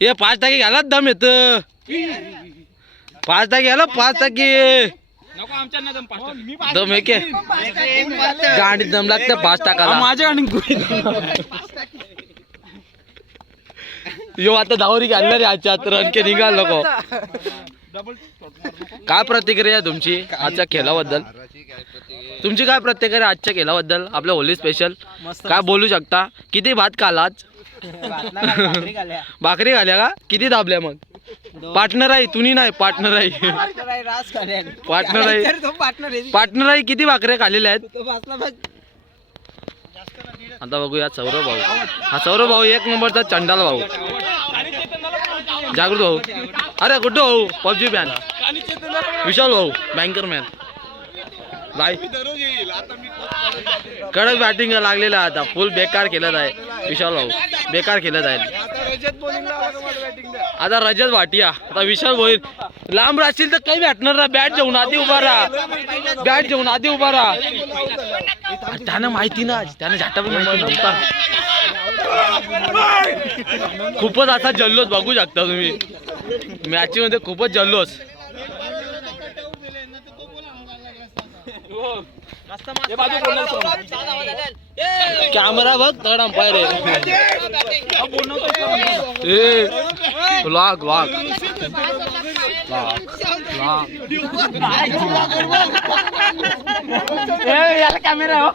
हे 5 घ्यायला दम येत 5 घ्यायला 5 दम एक गाडी दम लागते 5 टाकाला माझ्या यो आता धावरी घालणार रे आजच्या रणके निघाल नको काय प्रतिक्रिया तुमची आजच्या खेळाबद्दल तुमची काय प्रतिक्रिया आजच्या खेळाबद्दल आपल्या होली स्पेशल काय बोलू शकता किती भात खाला आज भाकरी घाल्या का किती दाबल्या मग पार्टनर आहे तुम्ही नाही पार्टनर आहे पार्टनर आहे किती भाकऱ्या खाल्लेल्या आहेत आता बघूया सौरभ भाऊ हा सौरभ भाऊ 1 नंबरचा चंडाल भाऊ जागृत भाऊ अरे गुड्डू भाऊ पबजी मॅन विशाल भाऊ बँकर मॅन कडक बॅटिंग लागलेला आता फुल बेकार खेळत आहे विशाल भाऊ बेकार खेळत आहे आता रजत भाटिया आता विशाल भाऊ लांब राहशील तर काही भेटणार ना बॅट घेऊन आधी उभा राहा बॅट घेऊन आधी उभा राहा त्यानं माहिती ना त्यानं झाटा पण माहिती नव्हता खूपच असा जल्लोष बघू शकता तुम्ही मॅच मध्ये खूपच जल्लोष कॅमेरा बघ थर्ड अंपायर वाघ वाघ कॅमेरा